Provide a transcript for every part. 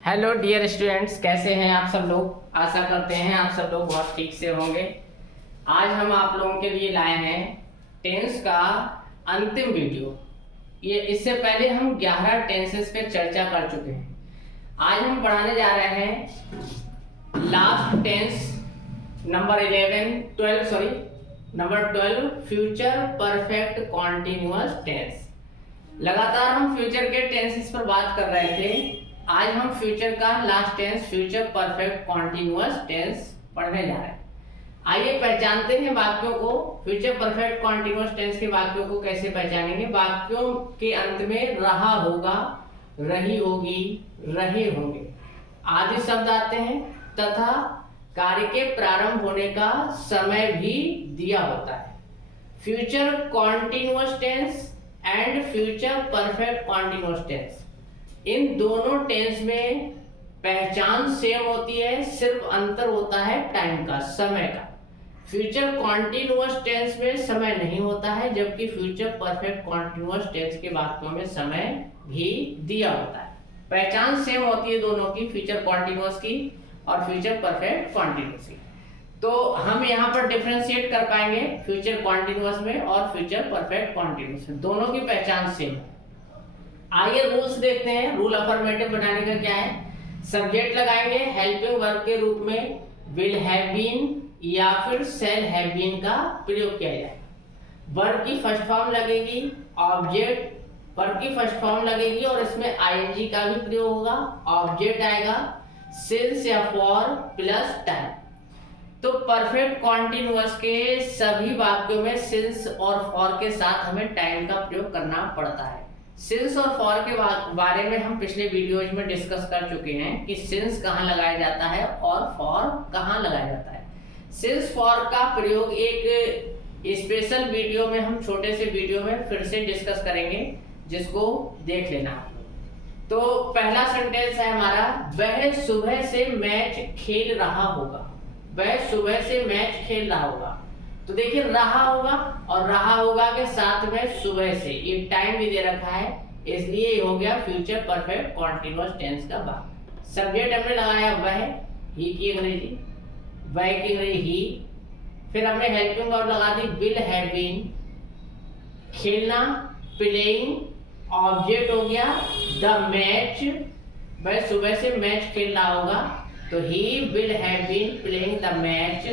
Hello dear students, कैसे हैं आप सब लोग। आशा करते हैं आप सब लोग बहुत ठीक से होंगे। आज हम आप लोगों के लिए लाए हैं टेंस का अंतिम वीडियो। ये इससे पहले हम 11 टेंसेस पे चर्चा कर चुके हैं। आज हम पढ़ाने जा रहे हैं last tense number 12 future perfect continuous tense. लगातार हम फ्यूचर के टेंसेस पर बात कर रहे थे। आज हम फ्यूचर का last tense future perfect continuous tense पढ़ने जा रहे हैं। आइए पहचानते हैं वाक्यों को। फ्यूचर परफेक्ट कॉन्टिन्यूअस टेंस के वाक्यों को कैसे पहचानेंगे। वाक्यों के अंत में रहा होगा, रही होगी, रहे होंगे आदि शब्द आते हैं तथा कार्य के प्रारंभ होने का समय भी दिया होता है। Future continuous tense and future perfect continuous tense, इन दोनों टेंस में पहचान सेम होती है, सिर्फ अंतर होता है टाइम का, समय का। फ्यूचर कॉन्टिन्यूअस टेंस में समय नहीं होता है, जबकि फ्यूचर परफेक्ट कॉन्टिन्यूअस टेंस के वाक्यों में समय भी दिया होता है। पहचान सेम होती है दोनों की, फ्यूचर कॉन्टिन्यूअस की और फ्यूचर परफेक्ट कॉन्टिन्यूअस की। तो हम यहाँ पर डिफरेंशिएट कर पाएंगे फ्यूचर कॉन्टिन्यूअस में और फ्यूचर परफेक्ट कॉन्टिन्यूअस में, दोनों की पहचान सेम है। आइए रूल्स देखते हैं। रूल अफर्मेटिव बनाने का क्या है। सब्जेक्ट लगाएंगे हेल्पिंग वर्ब के रूप में विल हैव बीन या फिर शैल हैव बीन का प्रयोग किया जाएगा। वर्ब की फर्स्ट फॉर्म लगेगी, ऑब्जेक्ट वर्ब की फर्स्ट फॉर्म लगेगी और इसमें आईएनजी का भी प्रयोग होगा। ऑब्जेक्ट आएगा सिंस या फॉर प्लस टाइम। तो परफेक्ट कॉन्टिन्यूअस के सभी वाक्यों में सिंस और फॉर के साथ हमें टाइम का प्रयोग करना पड़ता है। सिंस और फॉर के बारे में हम पिछले वीडियोज में डिस्कस कर चुके हैं कि सिंस कहाँ लगाया जाता है और फॉर कहाँ लगाया जाता है। सिंस फॉर का प्रयोग एक स्पेशल वीडियो में, हम छोटे से वीडियो में फिर से डिस्कस करेंगे, जिसको देख लेना। तो पहला सेंटेंस है हमारा, वह सुबह से मैच खेल रहा होगा। वह सुबह से मैच खेल रहा होगा। तो देखिए रहा होगा और रहा होगा के साथ में सुबह से, ये टाइम भी दे रखा है, इसलिए ये हो गया फ्यूचर परफेक्ट कॉन्टिन्यूअस टेंस का भाग। सब्जेक्ट हमने लगाया वह, ही की अंग्रेजी, वह की अंग्रेजी ही। फिर हमने हेल्पिंग वर्ब लगा दी विल हैव बीन, खेलना प्लेइंग। ऑब्जेक्ट हो गया द मैच, वह सुबह से मैच खेल रहा होगा, तो he will have been playing the match.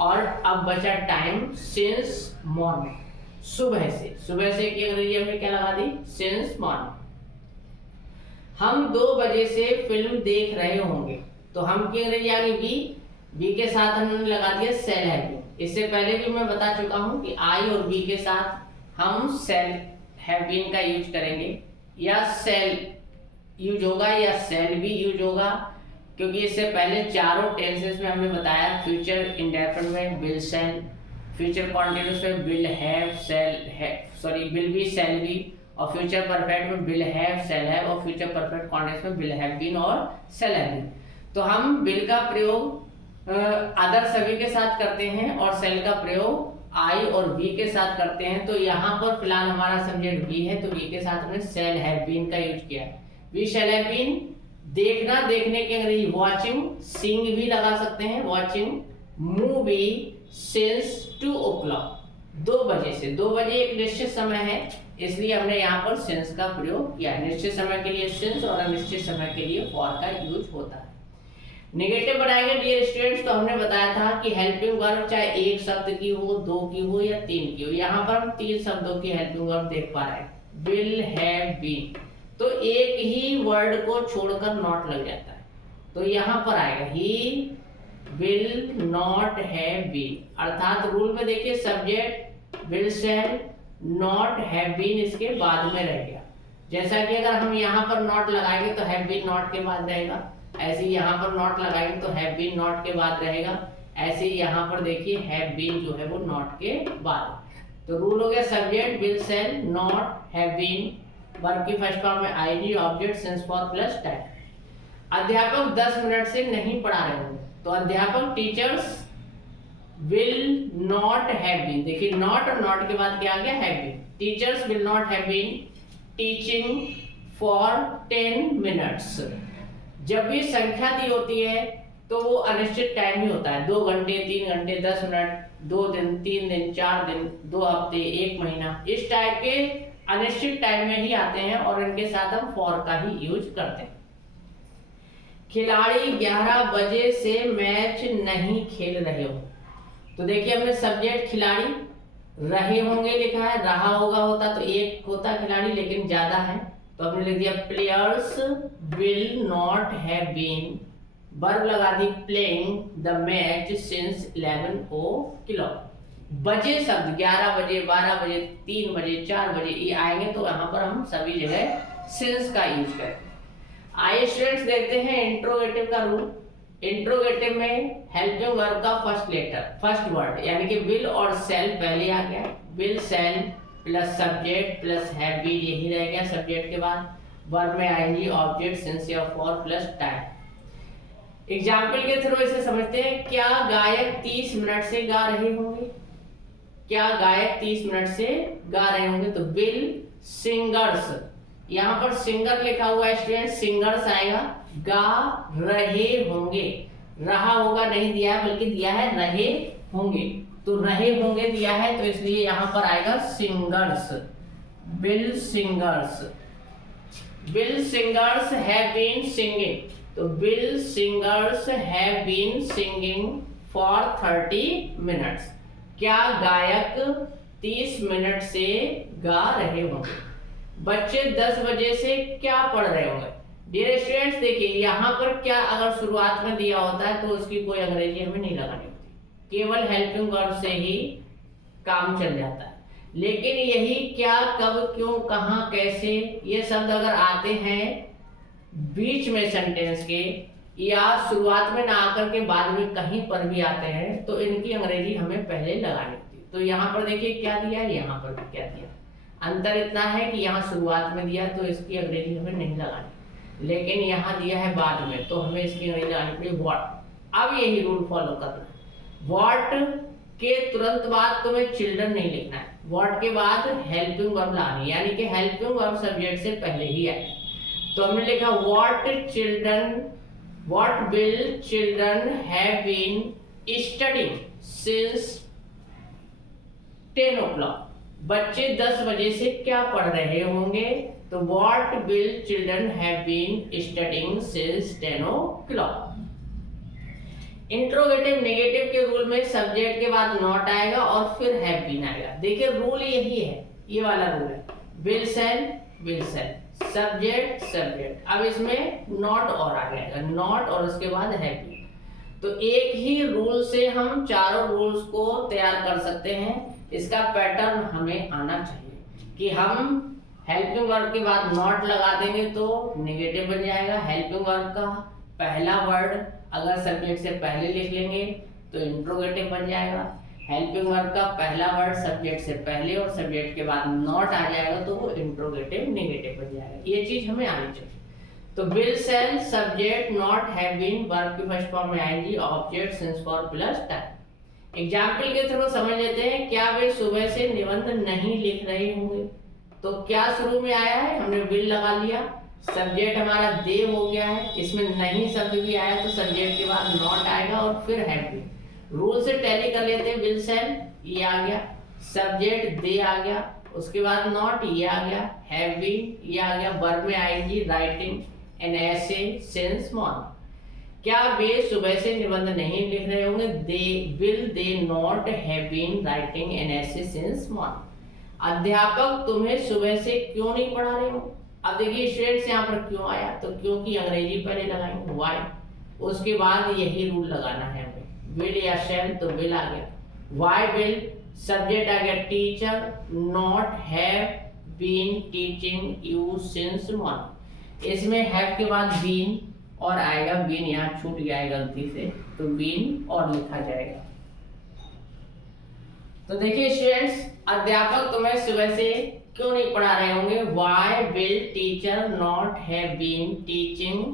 और अब बचा टाइम सिंस मॉर्निंग, सुबह से। सुबह से की अंग्रेजी हमने क्या लगा दी, सिंस मॉर्निंग। हम 2 बजे से फिल्म देख रहे होंगे, तो हम की अंग्रेजी यानी बी के साथ हमने लगा दिया शैल हैव बीन। इससे पहले भी मैं बता चुका हूं कि आई और बी के साथ हम शैल हैव बीन का यूज करेंगे, या शैल यूज होगा या शैल भी यूज होगा, क्योंकि इससे पहले चारों टेंसेस में हमने बताया फ्यूचर इंडेफिनिट में विल शैल, फ्यूचर कॉन्टिन्यूअस में will have will be shall be, और फ्यूचर परफेक्ट में विल हैव शैल हैव, और फ्यूचर परफेक्ट कॉन्टिन्यूअस में विल हैव बीन और शैल हैव बीन। तो हम विल का प्रयोग अदर सभी के साथ करते हैं और शैल का प्रयोग आई और बी के साथ करते हैं। तो यहाँ पर फिलहाल हमारा सब्जेक्ट बी है, तो बी के साथ हमने शैल हैव बीन का यूज किया है। वी शैल हैव बीन देखना, देखने के अंग्रेजी वॉचिंग, सीइंग भी लगा सकते हैं, वॉचिंग मूवी सिंस 2 o'clock, 2 बजे से। 2 बजे एक निश्चित समय है, इसलिए हमने यहाँ पर सिंस का प्रयोग किया है। निश्चित समय के लिए सिंस और अनिश्चित समय के लिए फॉर का यूज होता है। नेगेटिव बनाएंगे डियर स्टूडेंट्स, तो हमने बताया था कि हेल्पिंग वर्ब चाहे एक शब्द की हो, 2 की हो या 3 की हो। यहाँ पर हम 3 शब्दों की हेल्पिंग वर्ब देख पा रहे हैं, विल हैव बीन। तो एक ही वर्ड को छोड़कर नॉट लग जाता है, तो यहाँ पर आएगा he will not have been. अर्थात रूल में देखिए subject will shall not have been इसके बाद में रह गया। जैसा कि अगर हम यहाँ पर नॉट लगाएंगे तो हैव बीन नॉट के बाद रहेगा, ऐसे ही यहाँ पर नॉट लगाएंगे तो हैव बीन नॉट के बाद रहेगा, ऐसे ही यहाँ पर देखिए हैव बीन जो है वो नॉट के बाद। तो रूल हो गया subject will shall not have been, verb की फर्स्ट फॉर्म में आईडी, object since for plus time. अध्यापक 10 मिनट से नहीं पढ़ा रहे होंगे, तो अध्यापक teachers will not have been. देखिए नॉट और नॉट के बाद क्या आ गया, have been. Teachers will not have been teaching for 10 minutes. जब भी संख्या दी होती है तो वो अनिश्चित टाइम ही होता है, 2 घंटे, 3 घंटे, 10 मिनट, 2 दिन, 3 दिन, 4 दिन, 2 हफ्ते, 1 महीना, इस टाइप के अनिश्चित टाइम में ही आते हैं और इनके साथ हम फॉर का ही यूज करते हैं। खिलाड़ी 11 बजे से मैच नहीं खेल रहे हो, तो देखिए हमने सब्जेक्ट खिलाड़ी, रहे होंगे लिखा है, रहा होगा होता तो एक होता खिलाड़ी, लेकिन ज्यादा है तो हमने लिख दिया players will not have been, verb लगा दी playing the match since 11 o'clock। बजे शब्द 11 बजे, 12 बजे, 3 बजे, 4 बजे ये आएंगे तो यहाँ पर हम सभी जगह सिंस का यूज करें। आइए स्टूडेंट्स देखते हैं इंट्रोगेटिव का रूल। इंट्रोगेटिव में हेल्पिंग वर्ब का फर्स्ट वर्ड यानी कि विल और सेल पहले आ गया, will shall plus subject plus have been यही रह गया, सब्जेक्ट के बाद वर्ब में आएंगी ऑब्जेक्ट सिंस या फॉर प्लस टाइम। एग्जाम्पल के थ्रू इसे समझते हैं। क्या गायक 30 मिनट से गा रहे होंगे, क्या गायक 30 मिनट से गा रहे होंगे, तो विल सिंगर्स, यहाँ पर सिंगर लिखा हुआ है स्टूडेंट, सिंगर्स आएगा, गा रहे होंगे, रहा होगा नहीं दिया है बल्कि दिया है रहे होंगे, तो रहे होंगे दिया है तो इसलिए यहाँ पर आएगा singers, will singers. Will singers have been singing, तो will singers have been singing for 30 minutes, क्या गायक 30 मिनट से गा रहे होंगे। बच्चे 10 बजे से क्या पढ़ रहे होंगे। डियर स्टूडेंट्स देखिए यहाँ पर क्या अगर शुरुआत में दिया होता है तो उसकी कोई अंग्रेजी हमें नहीं लगानी होती, केवल हेल्पिंग वर्ब से ही काम चल जाता है। लेकिन यही क्या, कब, क्यों, कहाँ, कैसे ये शब्द अगर आते हैं बीच में सेंटेंस के या शुरुआत में ना आकर के बाद में कहीं पर भी आते हैं तो इनकी अंग्रेजी हमें पहले लगानी होती है। तो यहाँ पर देखिए क्या दिया है, यहाँ पर भी क्या दिया, अंतर इतना है कि यहाँ शुरुआत में दिया तो इसकी अंग्रेजी हमें नहीं लगानी, लेकिन यहाँ दिया है बाद में तो हमें इसकी अंग्रेजी लगानी पड़ेगी व्हाट। अब यही रूल फॉलो करना है, व्हाट के तुरंत बाद तुम्हें चिल्ड्रन नहीं लिखना है, व्हाट के बाद हेल्पिंग वर्ब लानी, यानी कि हेल्पिंग वर्ब सब्जेक्ट से पहले ही आए। तो हमने लिखा what will children have been studying since 10 o'clock, बच्चे 10 बजे से क्या पढ़ रहे होंगे, तो what will children have been studying since 10 o'clock। Interrogative negative के रूल में सब्जेक्ट के बाद नॉट आएगा और फिर हैव बीन आएगा। देखिए रूल यही है, ये वाला रूल है, विल सेल सब्जेक्ट, अब इसमें नॉट और आ जाएगा, नॉट और उसके बाद हैव बीन। तो एक ही रूल से हम चारों रूल्स को तैयार कर सकते हैं। इसका पैटर्न हमें आना चाहिए कि हम हेल्पिंग वर्ब के बाद नॉट लगा देंगे तो नेगेटिव बन जाएगा, हेल्पिंग वर्ब का पहला वर्ड अगर सब्जेक्ट से पहले लिख लेंगे तो इंट्रोगेटिव बन जाएगा, हेल्पिंग वर्ब का पहला वर्ड सब्जेक्ट से पहले और सब्जेक्ट के बाद नॉट आ जाएगा तो वो इंट्रोगेटिव नेगेटिव बन जाएगा। ये चीज हमें आनी चाहिए। तो will shall subject not have been, verb की फर्स्ट फॉर्म में आएंगी object since for plus time. Example के थ्रू समझ लेते हैं। क्या वे सुबह से निबंध नहीं लिख रहे होंगे, तो क्या शुरू में आया है, हमने विल लगा लिया, सब्जेक्ट हमारा दे हो गया है, इसमें नहीं शब्द भी आया तो सब्जेक्ट के बाद नॉट आएगा और फिर हैव बीन। रूल से टैली कर लेते हैं, विल सेल ये आ गया, सब्जेक्ट दे आ गया, उसके बाद नॉट ये आ गया, हैव बीन ये आ गया, वर्ब में आएंगी writing an essay since morning. क्या वे सुबह से निबंध नहीं लिख रहे होंगे, they not have been writing an essay since morning. अध्यापक तुम्हें सुबह से क्यों नहीं पढ़ा रहे हो। अब देखिए स्टूडेंट्स यहाँ पर क्यों आया, तो क्योंकि अंग्रेजी पहले लगाएंगे व्हाई, उसके बाद यही रूल लगाना है हमें, विल या शैल तो विल आ गया, व्हाई विल, सब्जेक्ट आ गया teacher, not have been teaching you since morning, इसमें हैव के बाद बीन और आएगा, बीन यहाँ छूट गया है गलती से तो बीन और लिखा जाएगा। तो देखिए स्टूडेंट्स, अध्यापक तुम्हें सुबह से क्यों नहीं पढ़ा रहे होंगे, why will teacher not have been teaching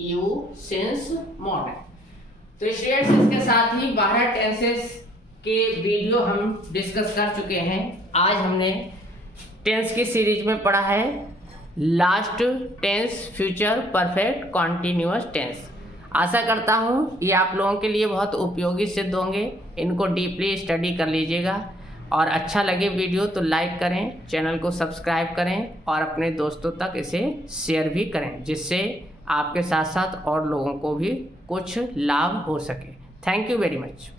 you since morning. तो स्टूडेंट्स इसके साथ ही 12 टेंसेस के वीडियो हम डिस्कस कर चुके हैं। आज हमने टेंस की सीरीज में पढ़ा है last tense, future perfect continuous tense. आशा करता हूँ ये आप लोगों के लिए बहुत उपयोगी सिद्ध होंगे। इनको डीपली स्टडी कर लीजिएगा और अच्छा लगे वीडियो तो लाइक करें, चैनल को सब्सक्राइब करें और अपने दोस्तों तक इसे शेयर भी करें, जिससे आपके साथ साथ और लोगों को भी कुछ लाभ हो सके। Thank you very much.